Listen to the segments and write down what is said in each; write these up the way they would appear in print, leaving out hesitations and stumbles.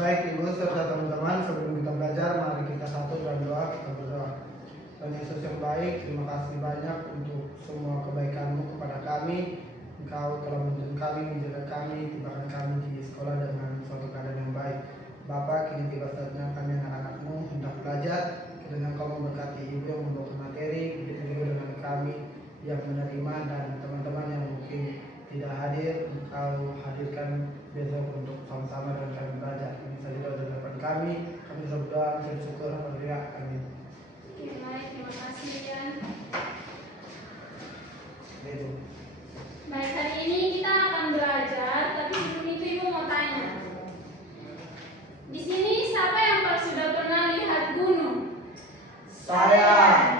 Baik Ibu serta teman-teman, sebelum kita belajar, mari kita satu dalam doa, kita berdoa. Tuhan Yesus yang baik, terima kasih banyak untuk semua kebaikan-Mu kepada kami. Engkau telah menuntun kami, menjaga kami, tibakan kami di sekolah dengan suatu keadaan yang baik. Bapa, kini tiba saatnya kami anak-anak-Mu hendak belajar, kiranya Engkau memberkati Ibu yang membawa materi, begitu juga dengan kami yang menerima dan teman-teman yang mungkin tidak hadir, Engkau hadirkan besok untuk sama-sama dengan kami belajar. Ini saja doa harapan kami sudah berdoa, saya bersyukur, haleluya, amin. Oke, baik, terima kasih ya. Baik, hari ini kita akan belajar, tapi sebelum itu Ibu mau tanya. Di sini siapa yang sudah pernah lihat gunung? Saya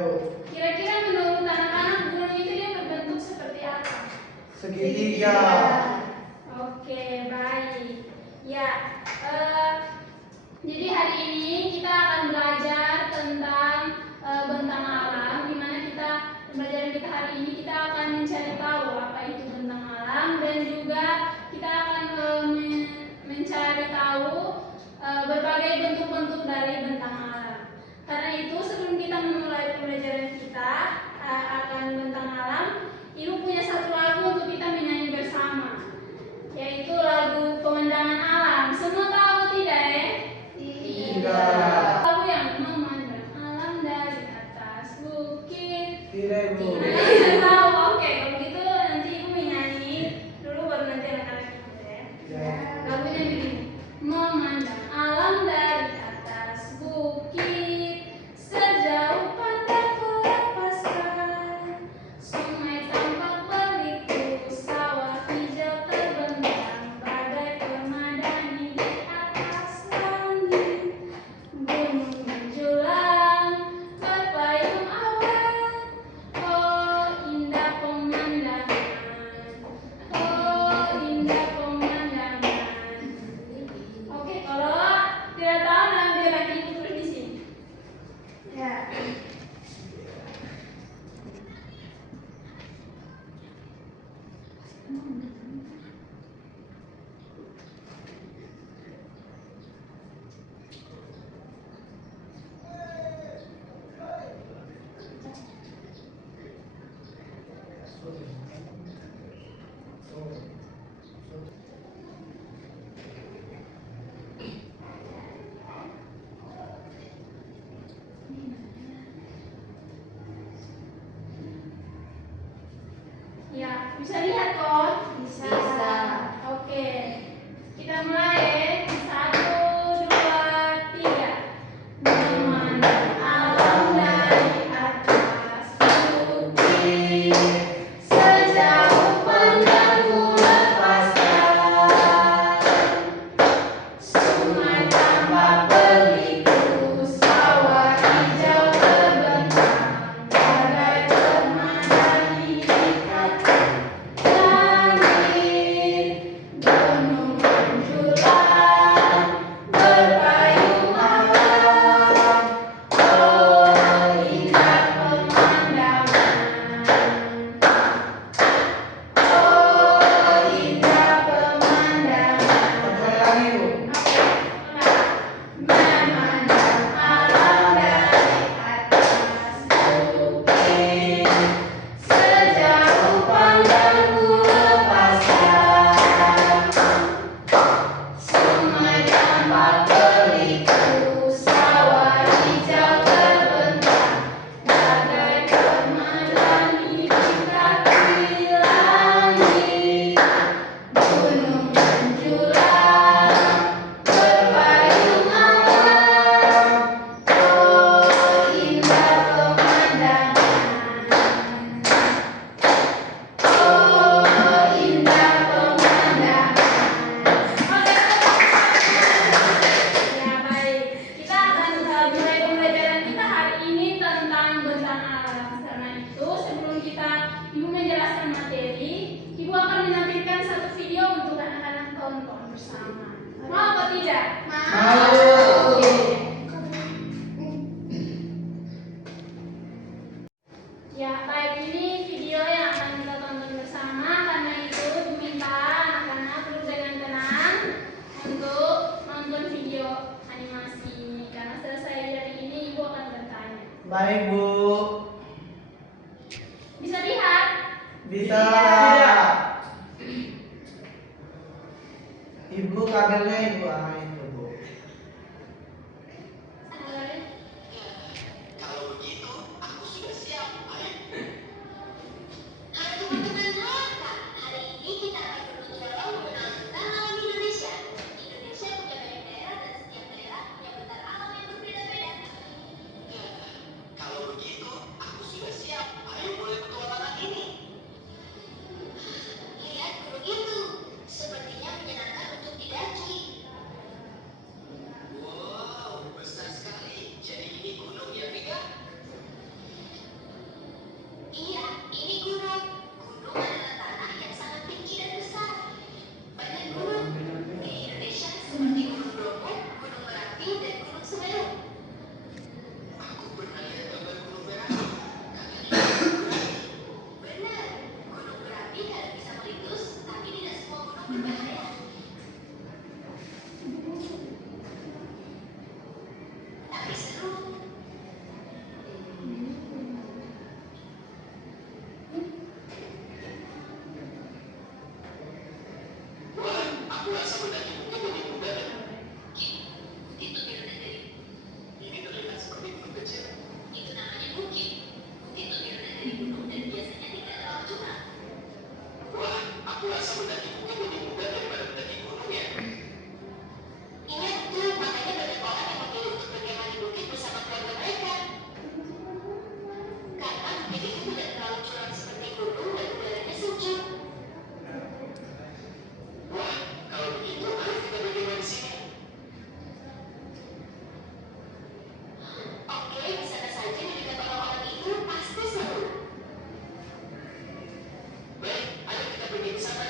Bu. Kira-kira menurut anak-anak gunung itu dia berbentuk seperti apa? Segitiga. Oke, baik. Ya, jadi hari ini kita akan belajar tentang bentang alam, di mana pembelajaran kita hari ini kita akan mencari tahu apa itu bentang alam, dan juga kita akan mencari tahu berbagai bentuk-bentuk dari bentang alam. Karena itu sebelum kita memulai pembelajaran kita akan bentang alam, Ibu punya satu lagu untuk kita menyanyi bersama, yaitu lagu Pemandangan Alam. Semua tahu tidak ya? Tidak. Lagu yang memandang alam dari atas bukit. Tidak Bu. Tidak tahu. Oke, kalau gitu nanti Ibu menyanyi dulu baru nanti anak-anak ikut ya. Lagunya begini. Memandang alam dari atas bukit, sejauh pandang kulepaskan, sungai tampak berliku, sawah hijau terbentang, bagai permadani di atas langit, gunung menjulang, berpayung awan, oh indah pemandangan, oh indah pemandangan. Oke, kalau tidak tahu nanti lagi Ibu tulis di sini. Ya. Ya, bisa lihat kok? Bisa. Oke. Kita mulai. 1, 2, 3. Memandang alam dari atas bukit, sejauh pandang kulepaskan, sungai tampak berliku, sawah hijau terbentang, bagai permadani di atas langit, gunung menjulang, berpayung awan, oh indah pemandangan, oh indah pemandangan. Memandang alam dari atas bukit, sejauh pandang kulepaskan, sungai tampak berliku, sawah hijau terbentang, bagai permadani di kaki langit, gunung menjulang, berpayung awan, oh indah pemandangan, oh indah pemandangan. Ya baik, kita akan mulai pembelajaran kita hari ini tentang bentang alam. Karena itu sebelum Ibu menjelaskan materi, Ibu akan menampilkan satu video untuk anak-anak tonton bersama. Mau atau tidak? Mau. Oke. Ya baik, ini video yang akan kita tonton bersama. Karena itu Ibu minta anak-anak duduk dengan tenang untuk Ibu. Bisa lihat? Bisa. Ibu kabelnya Ibu itu Bu. Kalau begitu, aku sudah siap. Ayo. Hai teman-teman, hari ini kita akan bertujuan mengenal tentang alam Indonesia. Indonesia punya banyak daerah dan setiap daerah punya bentar alam yang berbeda-beda. Kalau begitu, aku sudah siap. Ayo mulai petualangan ini. Lihat gunung itu, sepertinya menyenangkan untuk didaki. Wow, besar sekali. Jadi ini gunung ya, Vika? Iya, ini gunung. Gunung adalah tanah yang sangat tinggi dan besar. Banyak gunung di Indonesia seperti Gunung Bromo, Gunung Merapi, dan Gunung Semeru. Aku pernah lihat gambar Gunung Merapi. Katanya Gunung Merapi. Benar, Gunung Merapi kadang bisa meletus, tapi tidak semua gunung berbahaya. Tapi seru. Wah, aku rasa mendaki bukit lebih mudah. Bukit lebih rendah dari ini terlihat seperti gunung kecil. Itu namanya bukit. Bukit lebih rendah dari gunung dan biasanya tidak terlalu curam. Wah, aku rasa mendaki bukit lebih mudah daripada mendaki gunung ya. Iya betul, makanya banyak orang yang memilih untuk berkemah di bukit bersama keluarga mereka. Karena bukit itu tidak terlalu curam seperti gunung dan udaranya sejuk. Wah, kalau begitu ayo kita berkemah di sini. Oke, di sana saja di dekat orang-orang itu pasti seru. Baik, ayo kita pergi ke sana.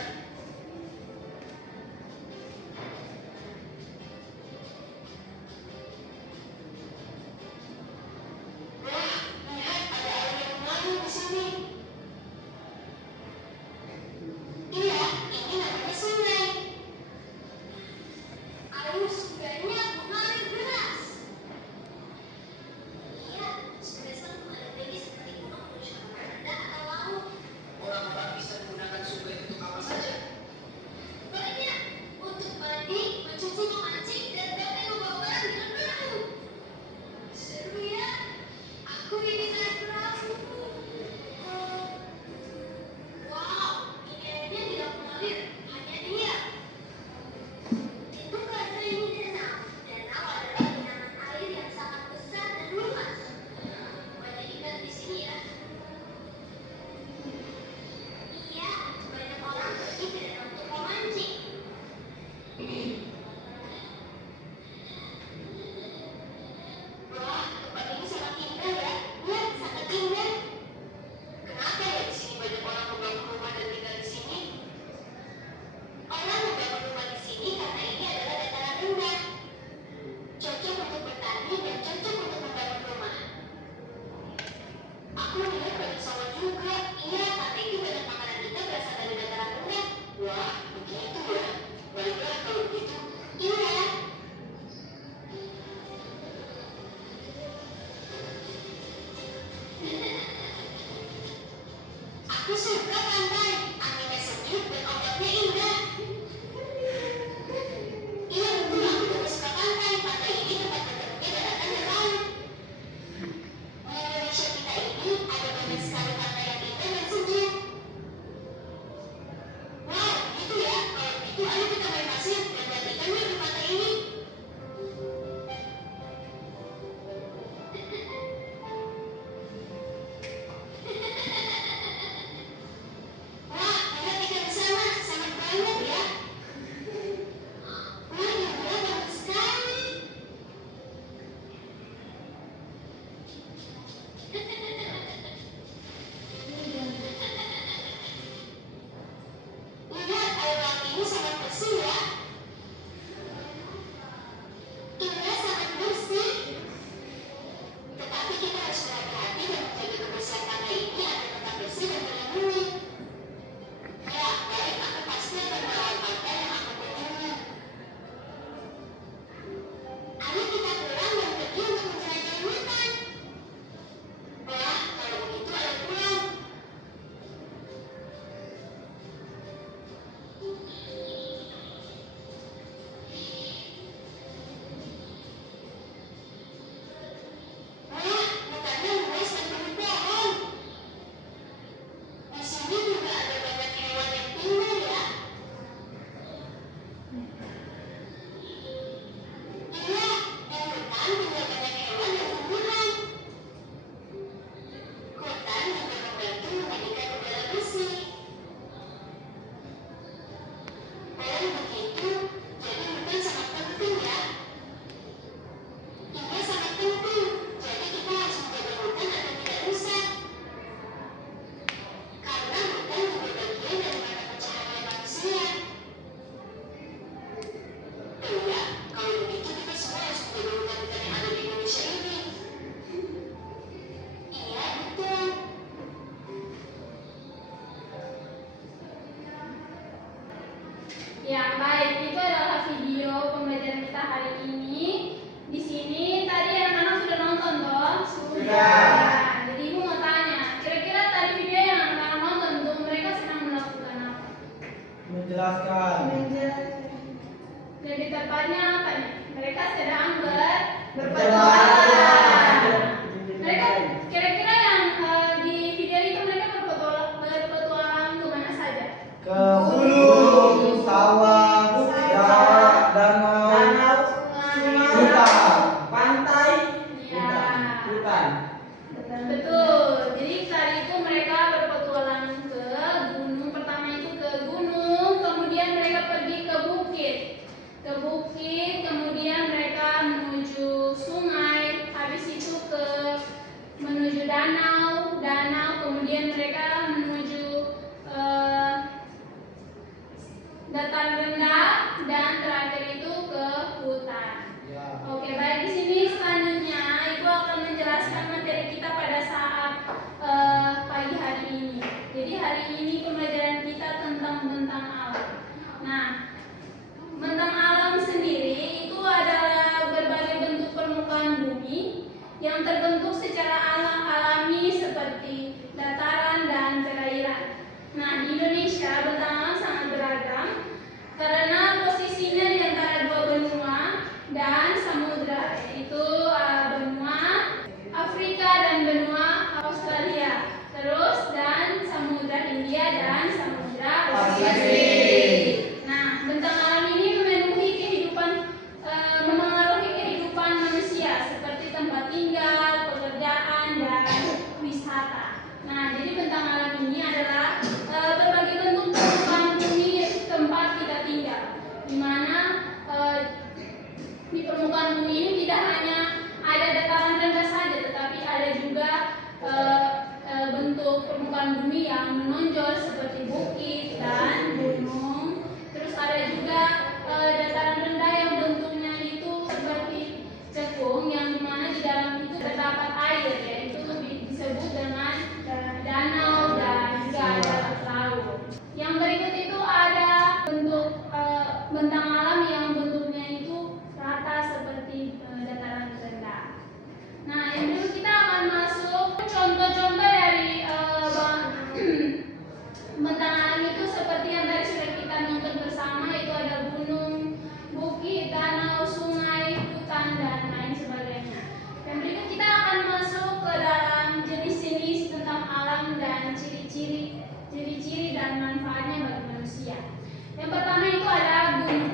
Ya, baik. Itu adalah video pembelajaran kita hari ini. Di sini tadi anak-anak sudah nonton toh? Sudah. Jadi Ibu mau tanya, kira-kira tadi video yang anak-anak nonton tuh mereka sedang melakukan apa? Menjelaskan. Jadi tepatnya apa nih? Mereka sedang Berpetualang. Mereka kira-kira yang di video itu mereka berpetualang ke mana saja? Ke gunung, sawah, danau, hutan, pantai, Ya. hutan. Betul. Jadi tadi itu mereka berpetualang ke gunung. Pertama itu ke gunung, kemudian mereka pergi ke bukit. Ke bukit, kemudian mereka menuju sungai, habis itu menuju danau, kemudian mereka menuju dataran rendah, dan terakhir itu ke hutan. Ya. Oke, baik. Di sini selanjutnya Ibu akan menjelaskan materi kita pada saat pagi hari ini. Jadi hari ini pembelajaran kita tentang bentang alam. Nah, bentang alam sendiri itu adalah berbagai bentuk permukaan bumi yang terbentuk secara alami seperti dataran dan perairan. Nah, di Indonesia bentang alam sangat beragam karena posisinya di antara dua benua dan samudra, yaitu benua Afrika dan benua Australia, terus dan samudra Hindia dan samudra Pasifik. Nah, bentang alam ini memengaruhi kehidupan manusia seperti tempat tinggal, pekerjaan, dan wisata. Nah, jadi bentang alam ini adalah berbagai bentuk permukaan bumi tempat kita tinggal, di mana di permukaan bumi ini tidak hanya ada dataran rendah saja, tetapi ada juga bentuk permukaan bumi yang menonjol seperti bukit dan gunung. Terus ada juga dataran rendah yang bentuknya itu seperti cekung, yang dimana di dalam itu terdapat air, yaitu disebut dengan danau dan juga ada laut. Yang berikut itu ada bentuk bentang alam yang bentuknya itu rata seperti dataran rendah. Nah, yang berikut kita akan masuk contoh-contoh dari bentang alam itu seperti yang tadi sudah kita nonton bersama, itu ada gunung, bukit, danau, sungai, hutan, dan lain sebagainya. Yang berikut kita akan masuk ke dalam jenis-jenis tentang alam dan ciri-ciri dan manfaatnya bagi manusia. Yang pertama itu ada gunung.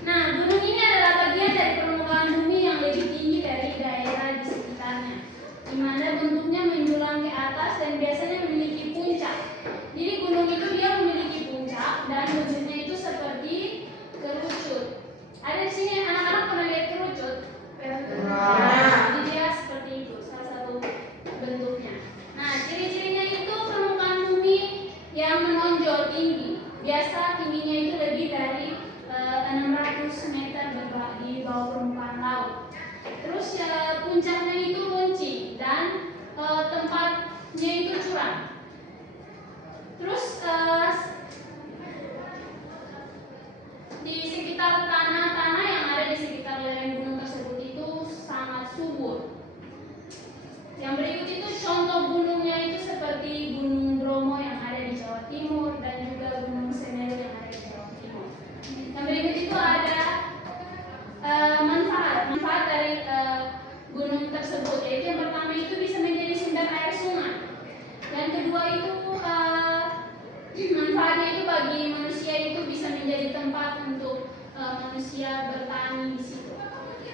Nah, gunung ini adalah bagian dari permukaan bumi yang lebih tinggi dari daerah di sekitarnya, di mana bentuknya menjulang ke atas dan biasanya memiliki puncak. Jadi gunung itu dia memiliki puncak dan bentuknya itu seperti kerucut. Ada di sini anak-anak pernah lihat kerucut? Jadi dia seperti itu, salah satu bentuknya. Nah, ciri-cirinya itu permukaan bumi yang menonjol tinggi. Biasa tingginya itu lebih dari 600 meter di bawah permukaan laut. Terus puncaknya itu runcing dan tempatnya itu curam. Terus di sekitar tanah-tanah yang ada di sekitar lereng gunung tersebut itu sangat subur. Yang berikut itu contoh gunungnya itu seperti Gunung Bromo yang ada di Jawa Timur dan juga Gunung Semeru yang ada di Jawa Timur. Yang berikut itu ada manfaat dari gunung tersebut, yaitu yang pertama itu bisa menjadi sumber air sungai. Yang kedua itu manfaatnya itu bagi manusia itu bisa menjadi tempat untuk manusia bertani di situ.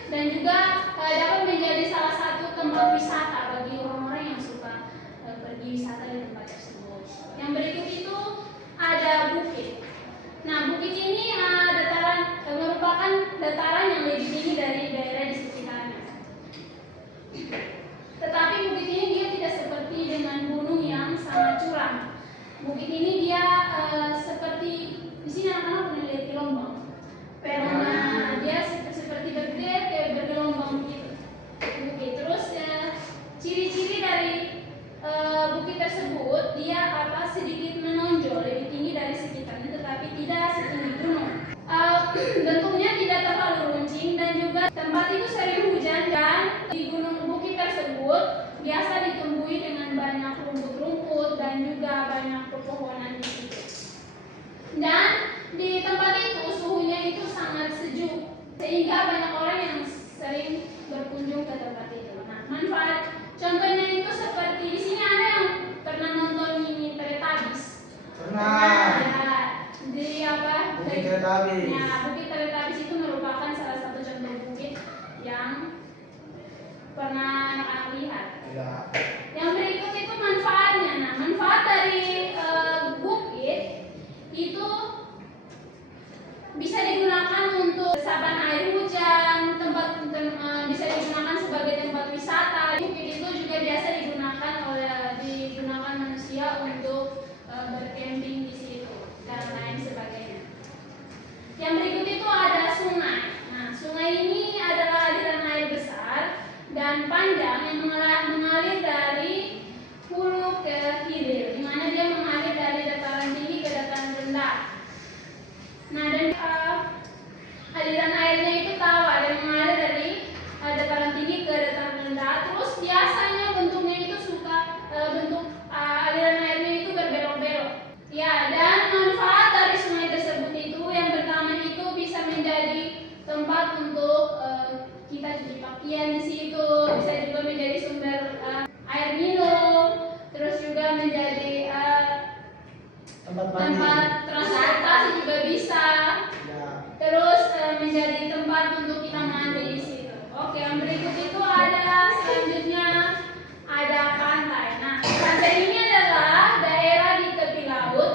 Dan juga dapat menjadi salah satu tempat wisata bagi orang-orang yang suka pergi wisata di tempat tersebut. Yang berikut itu ada bukit. Nah, bukit ini merupakan dataran yang lebih tinggi dari daerah di sekitarnya. Tetapi bukit ini dia tidak seperti dengan gunung yang sangat curam. Bukit ini dia seperti di sini anak-anak pernah lihat gelombang. Nah, dia seperti bergelombang begitu. Bukit. Terus ciri-ciri dari bukit tersebut dia sedikit menonjol, lebih tinggi dari sekitarnya, tetapi tidak setinggi gunung. Bentuknya tidak terlalu runcing dan juga tempat itu sering hujan, dan di gunung bukit tersebut biasa ditumbuhi dengan banyak rumput-rumput dan juga banyak pepohonan di situ. Dan di tempat itu suhunya itu sangat sejuk, sehingga banyak orang yang sering berkunjung ke tempat itu. Nah, manfaat contohnya itu seperti di sini ada yang pernah nonton Mini Teletubbies? Pernah. Ya, di Bukit Teletubbies. Nah, Bukit Teletubbies itu merupakan salah satu contoh bukit yang pernah anak-anak lihat. Ya. Yang berikut itu manfaatnya. Nah, manfaat dari bukit itu bisa digunakan untuk resapan air hujan, bisa digunakan sebagai tempat wisata. Bukit itu juga biasa digunakan manusia untuk bercamping di situ dan lain sebagainya. Yang berikut itu ada sungai. Nah, sungai ini adalah aliran air besar dan panjang yang mengalir dari hulu ke hilir, di mana dia mengalir dari dataran tinggi ke dataran rendah. Nah, dan aliran airnya itu tawar dan mengalir dari dataran tinggi ke dataran rendah. Terus biasanya bentuknya itu bentuk aliran airnya itu berbelok-belok. Ya, dan manfaat dari sungai tersebut itu yang pertama itu bisa menjadi tempat untuk kita cuci pakaian di situ, bisa juga menjadi sumber air minum, terus juga menjadi Tempat mandi. tempat transportasi juga bisa. Ya. Terus menjadi tempat untuk kita mandi di situ. Oke, yang berikut itu selanjutnya ada pantai. Nah, pantai ini adalah daerah di tepi laut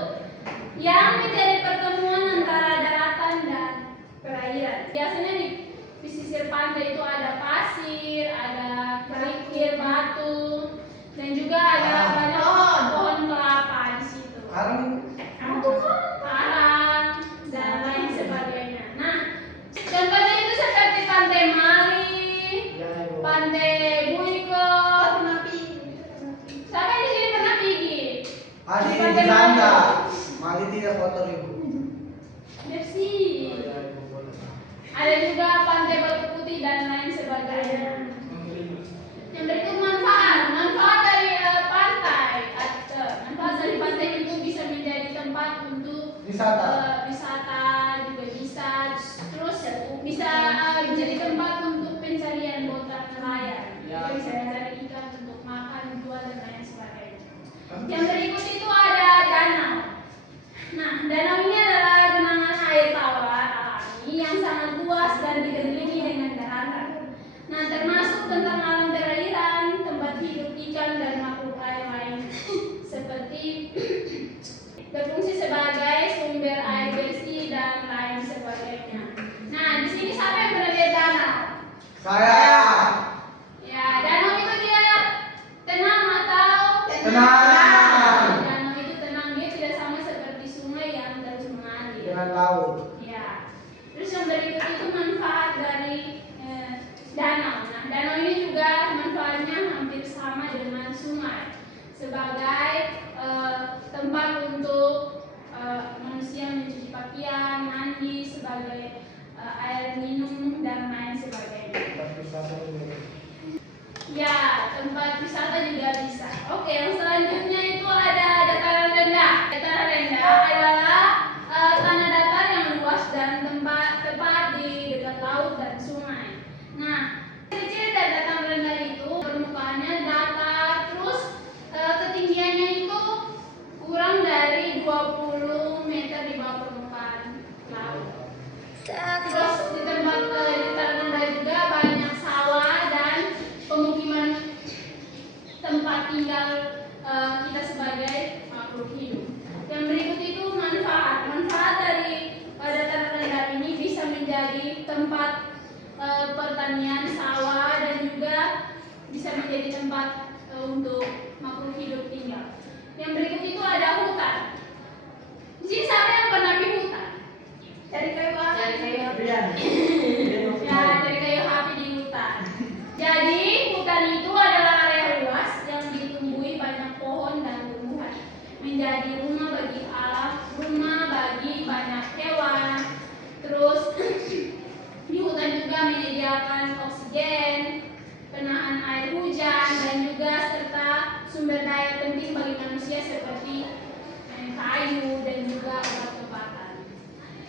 yang menjadi pertemuan antara daratan dan perairan. Biasanya di pesisir pantai itu ada pasir, ada kerikil, batu, dan juga ada banyak pohon kelapa di situ. Karang dan lain sebagainya. Nah, contohnya itu seperti Pantai Mali, Ya, Ibu. Pantai Buiko. Siapa yang di sini pernah pergi? Adi Pantai Belanda. Mali tidak kotor, Ibu. Bersih. Ya, Ibu, boleh. Ada juga Pantai Batu Putih dan lain sebagainya. Yang berikut manfaat dari pantai. Manfaat dari pantai itu bisa menjadi tempat untuk Wisata. wisata juga bisa. Terus bisa menjadi tempat untuk pencarian bautan nelayan. Ya. Bisa mencari ikan untuk makan, jual dan lain sebagainya. Yang berikut itu ada danau. Nah, danau ini adalah genangan air tawar alami yang sangat luas dan dikelilingi dengan daratan. Nah, termasuk tentang alam perairan, tempat hidup ikan dan makhluk air lain seperti berfungsi sebagai sumber air bersih dan lain sebagainya. Nah, di sini siapa yang pernah lihat danau? Saya. Ya, danau itu dia tenang atau Tenang. Danau itu tenang, dia tidak sama seperti sungai yang terus mengalir. Dengan laut. Ya. Terus yang berikut itu manfaat dari danau. Nah, danau ini juga manfaatnya hampir sama dengan sungai sebagai tempat untuk manusia mencuci pakaian, mandi, sebagai air minum dan lain sebagainya. Tempat wisata juga. Ya, tempat wisata juga bisa. Oke, yang selanjutnya itu ada dataran rendah. Dataran rendah adalah tanah datar yang luas dan tepat di dekat laut dan sungai. Nah, ciri-ciri dari dataran rendah itu permukaannya datar, terus ketinggiannya itu kurang dari 20 meter di bawah permukaan laut. Terus di tempat dataran rendah juga banyak sawah dan pemukiman tempat tinggal kita sebagai makhluk hidup. Yang berikut itu manfaat dari dataran rendah ini bisa menjadi tempat pertanian sawah dan juga bisa menjadi tempat untuk makhluk hidup tinggal. Yang berikut itu ada hutan. Di sini siapa yang pernah di hutan? Cari kayu api. Ya, cari kayu api di hutan. Jadi hutan itu adalah area luas yang ditumbuhi banyak pohon dan kayu dan juga obat-obatan.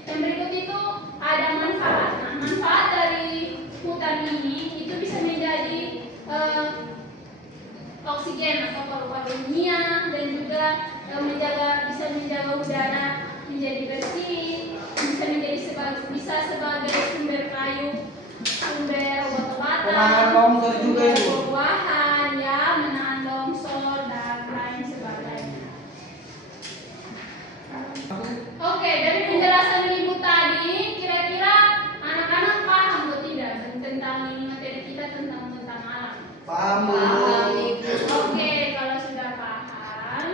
Yang berikut itu ada manfaat. Nah, manfaat dari hutan ini itu bisa menjadi oksigen atau paru-paru dunia dan juga bisa menjaga udara menjadi bersih, bisa sebagai sumber kayu, sumber obat-obatan, Menahan longsor juga sumber itu. buah-buahan, ya, menahan longsor dan lain sebagainya. Oke, dari penjelasan ibu tadi, kira-kira anak-anak paham atau tidak tentang ini materi kita tentang alam? Paham Bu. Oke, kalau sudah paham,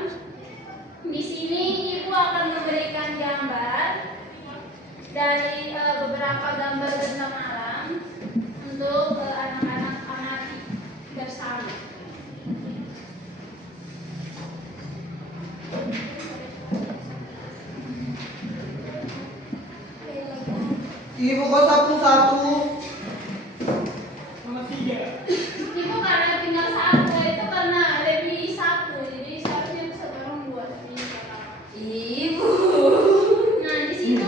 di sini ibu akan memberikan gambar dari beberapa gambar tentang alam untuk anak-anak amati bersama. Ibu kok satu-satu? Ibu karena tinggal satu itu karena lebih satu, jadi seharusnya bisa bareng dua tapi ini salah. Ibu. Nah di situ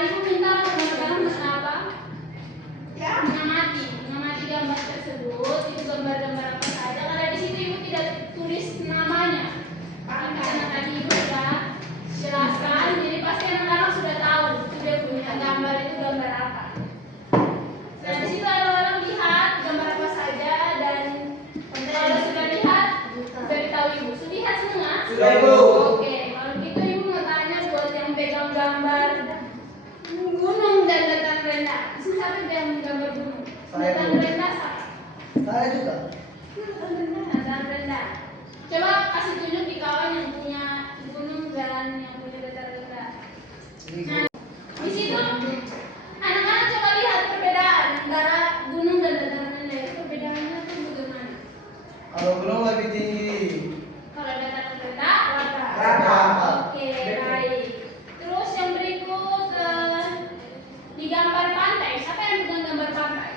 ibu minta gambar apa? Mengamati gambar tersebut. Itu gambar-gambar apa saja? Karena di situ ibu tidak tulis namanya. Karena tadi ibu sudah jelaskan, jadi pasti anak-anak sudah tahu sudah punya gambar itu gambar apa. Nah di situ ada orang lihat gambar apa saja dan kalau sudah lihat beritahu ibu. Sudah lihat semua? Sudah, Bu. Oke, kalau gitu ibu mau tanya buat yang pegang gambar gunung dan dataran rendah. Siapa yang gambar gunung? Saya, Dataran Bu. rendah siapa? Saya juga. Dataran rendah. Coba kasih tunjuk di kawan yang punya gunung dan yang punya dataran rendah. Nah, di situ anak-anak coba lihat perbedaan antara gunung dan dataran rendah. Itu perbedaannya tuh bagaimana? Kalau gunung lebih tinggi. Kalau dataran rendah Rata. Oke, baik. Terus yang berikut di gambar pantai. Siapa yang pegang gambar pantai?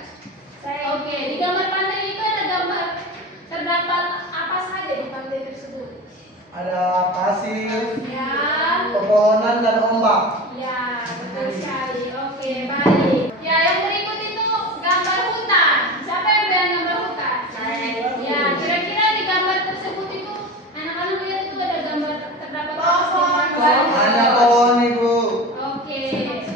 Oke, di gambar pantai itu ada gambar terdapat apa saja di pantai tersebut? Ada pasir, Ya, pepohonan dan ombak. ya, betul sekali. Oke, baik. Ya, yang berikut itu gambar hutan. Siapa yang pegang gambar hutan? Ya, kira-kira di gambar tersebut itu anak-anak lihat itu ada gambar terdapat apa saja? Ada pohon Ibu. Oke, terus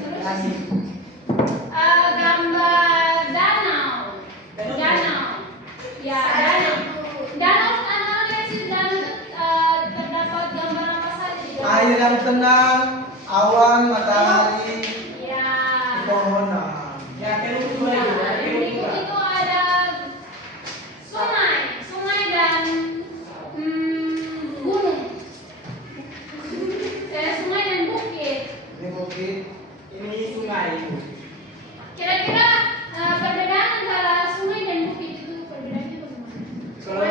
gambar danau. Ya, danau. Danau, anak-anak lihat sih danau itu terdapat gambar apa saja di danau? Air yang tenang, awan, matahari, Ya. pepohonan. Nah, yang berikut itu ada sungai dan gunung. Sungai dan bukit. Ini bukit. Ini sungai. Kira-kira perbedaan antara sungai dan bukit itu perbedaannya bagaimana? Kalau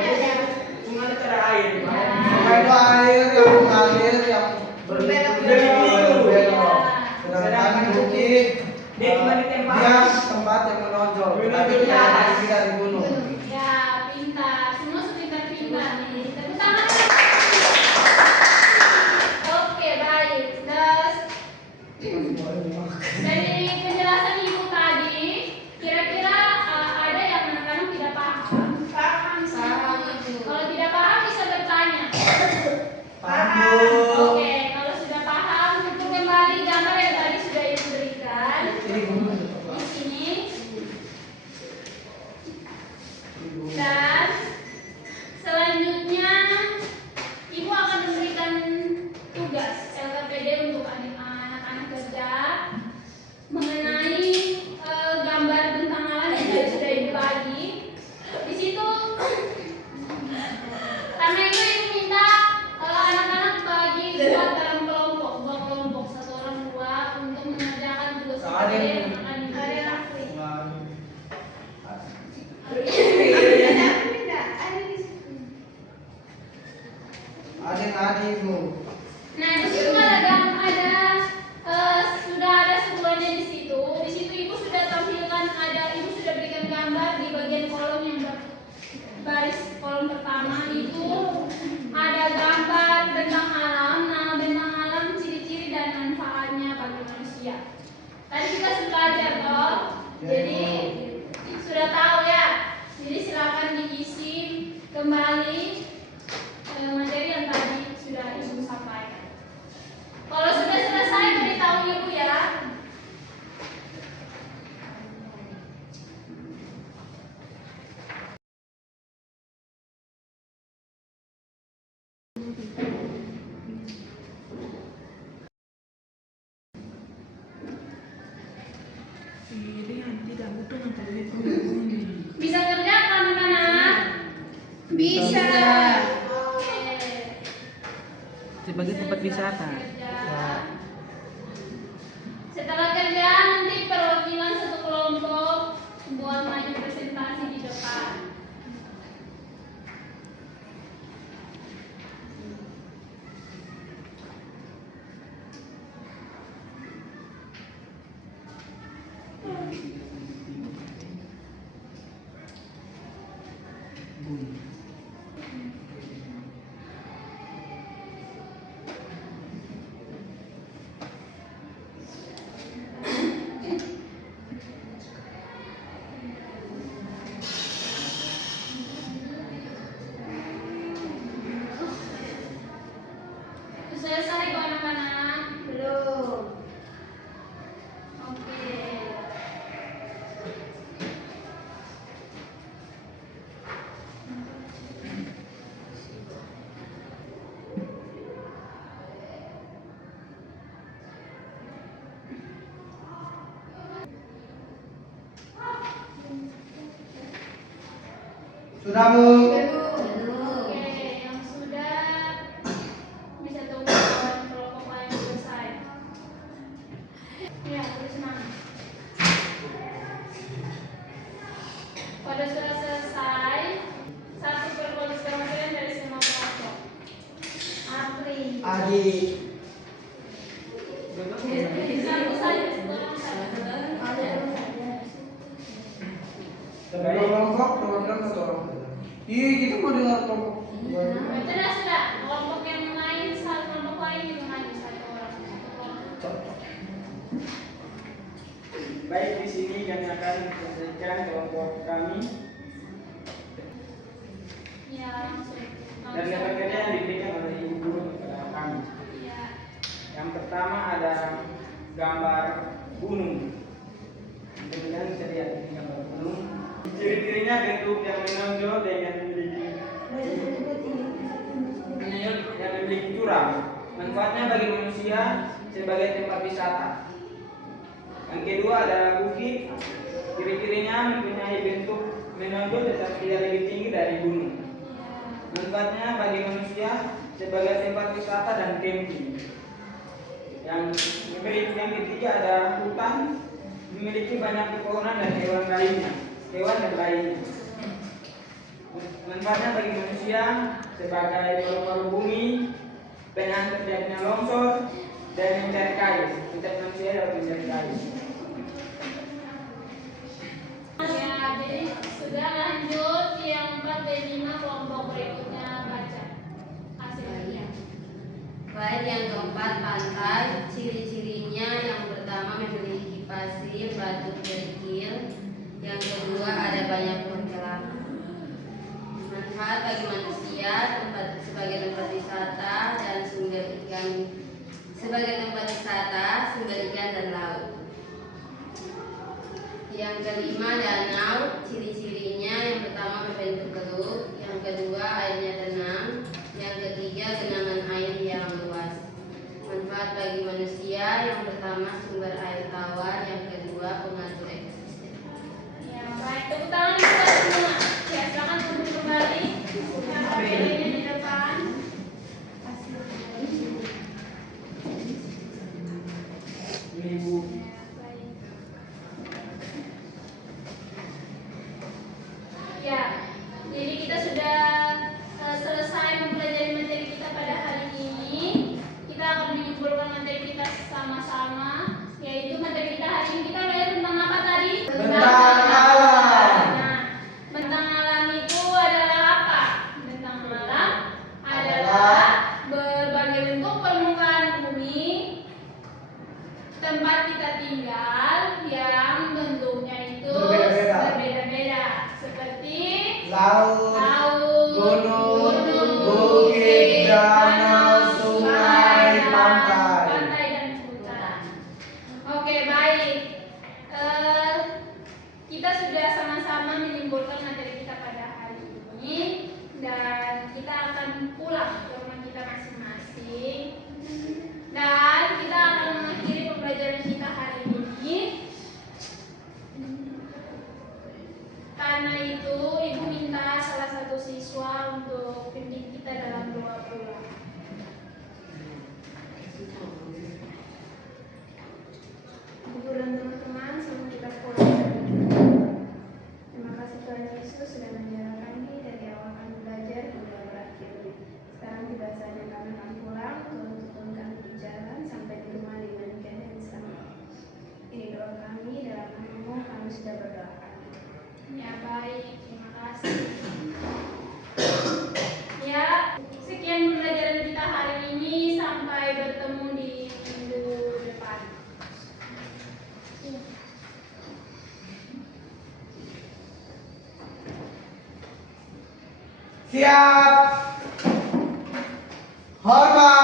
sungai itu ada air. Sungai itu air yang mengalir yang berbelok. Sedangkan bukit Dia cuma di tempat. dia tempat yang menonjol. Tapi tidak ada tinggi dari gunung. Ya, pintar. Semua sepintar-pintar nih. Tepuk tangan. Oke, baik. Terus dari penjelasan ibu tadi, kira-kira ada yang anak-anak tidak paham? Paham sih. Kalau tidak paham bisa bertanya. Paham. Oke, kalau sudah paham, untuk kembali gambar yang tadi sudah ibu berikan Ini gunung. di sini. Dan selanjutnya ibu akan memberikan tugas LKPD untuk anak-anak kerja mengenai gambar tentang alam yang tadi sudah ibu bagi. Di situ karena itu ibu minta anak-anak bagi buat dalam kelompok, dua kelompok, satu orang dua untuk mengerjakan tugas Ada LKPD yang- yang akan ibu berikan. Jadi sudah tahu ya. Jadi silakan diisi kembali materi yang tadi sudah Ibu sampaikan. Kalau sudah selesai beritahu Ibu ya. Bisa kerja kan anak-anak? Bisa. Oke. Sebagai tempat wisata. Kerja. Setelah kerja nanti perwakilan satu kelompok buat maju presentasi di depan. Selesai kok anak-anak? Belum. Oke. Sudah Bu. Oke, yang sudah bisa tunggu kawan kelompok lain selesai. Ya, terus semangat. Pada sudah selesai, satu perkelompok kalian dari semua kelompok. Apri. Adi. Satu saja, seorang saja. Kelompok perwakilan satu orang. Iya, kita mau dengar kelompok. Sudah. Kelompok yang lain, satu kelompok lain juga maju satu orang. Baik, di sini kami akan menyampaikan kelompok kami Ya, langsung. dan kerja yang diberikan oleh ibu guru kepada kami. Ya. Yang pertama ada gambar gunung. Kemudian bisa lihat ini gambar gunung. Ciri-cirinya bentuk yang menonjol dan yang memiliki jurang. Manfaatnya bagi manusia sebagai tempat wisata. Yang kedua adalah bukit. Ciri-cirinya mempunyai bentuk menonjol tetapi tidak lebih tinggi dari gunung. Manfaatnya bagi manusia sebagai tempat wisata dan camping. Yang ketiga ada hutan, memiliki banyak pepohonan dan hewan lainnya. Manfaatnya bagi manusia sebagai paru-paru bumi, dengan terjadinya longsor dan mencari kayu. Setiap manusia dapat mencari kayu. Ya, jadi sudah lanjut yang 4 dan 5 kelompok berikutnya baca hasilnya. Baik, yang keempat pantai. Ciri-cirinya yang pertama memiliki pasir, batu kerikil. Yang kedua ada banyak perkelangan. Manfaat bagi manusia sebagai tempat wisata dan sumber ikan, dan laut. Yang kelima danau. Ciri-cirinya yang pertama berbentuk teluk, yang kedua airnya tenang, yang ketiga genangan air yang luas. Manfaat bagi manusia yang pertama sumber air tawar, yang kedua pengatur ekosistem. Ya, baik, tepuk tangan buat semua. Ya, silakan tunggu kembali. Yang materinya di depan. Ini ibu. Ya, jadi kita sudah selesai mempelajari materi kita pada hari ini. Kita akan menyimpulkan materi kita sama-sama, yaitu materi kita hari ini kita belajar tentang apa tadi? Bentang alam. Nah, bentang alam itu adalah apa? Bentang alam adalah berbagai bentuk permukaan bumi tempat kita tinggal yang bentuknya itu laut, gunung, bukit, danau, sungai, pantai. Pantai dan hutan. Oke, baik. Kita sudah sama-sama menyimpulkan materi kita pada hari ini dan kita akan pulang ke rumah kita masing-masing. Dan kita akan mengakhiri pembelajaran kita hari ini. Karena itu, Ibu minta salah satu siswa untuk pimpin kita dalam doa pulang. Ibu dan teman-teman, sebelum kita pulang, terima kasih Tuhan Yesus sudah menjaga kami dari awal kami belajar hingga berakhir. Sekarang tiba saja kami akan pulang, Tuhan tuntun kami di jalan sampai di rumah dengan keadaan selamat. Ini doa kami, dalam nama-Mu kami sudah berdoa. Ya baik, terima kasih. Ya, sekian pembelajaran kita hari ini, sampai bertemu di minggu depan. Siap. Hormat.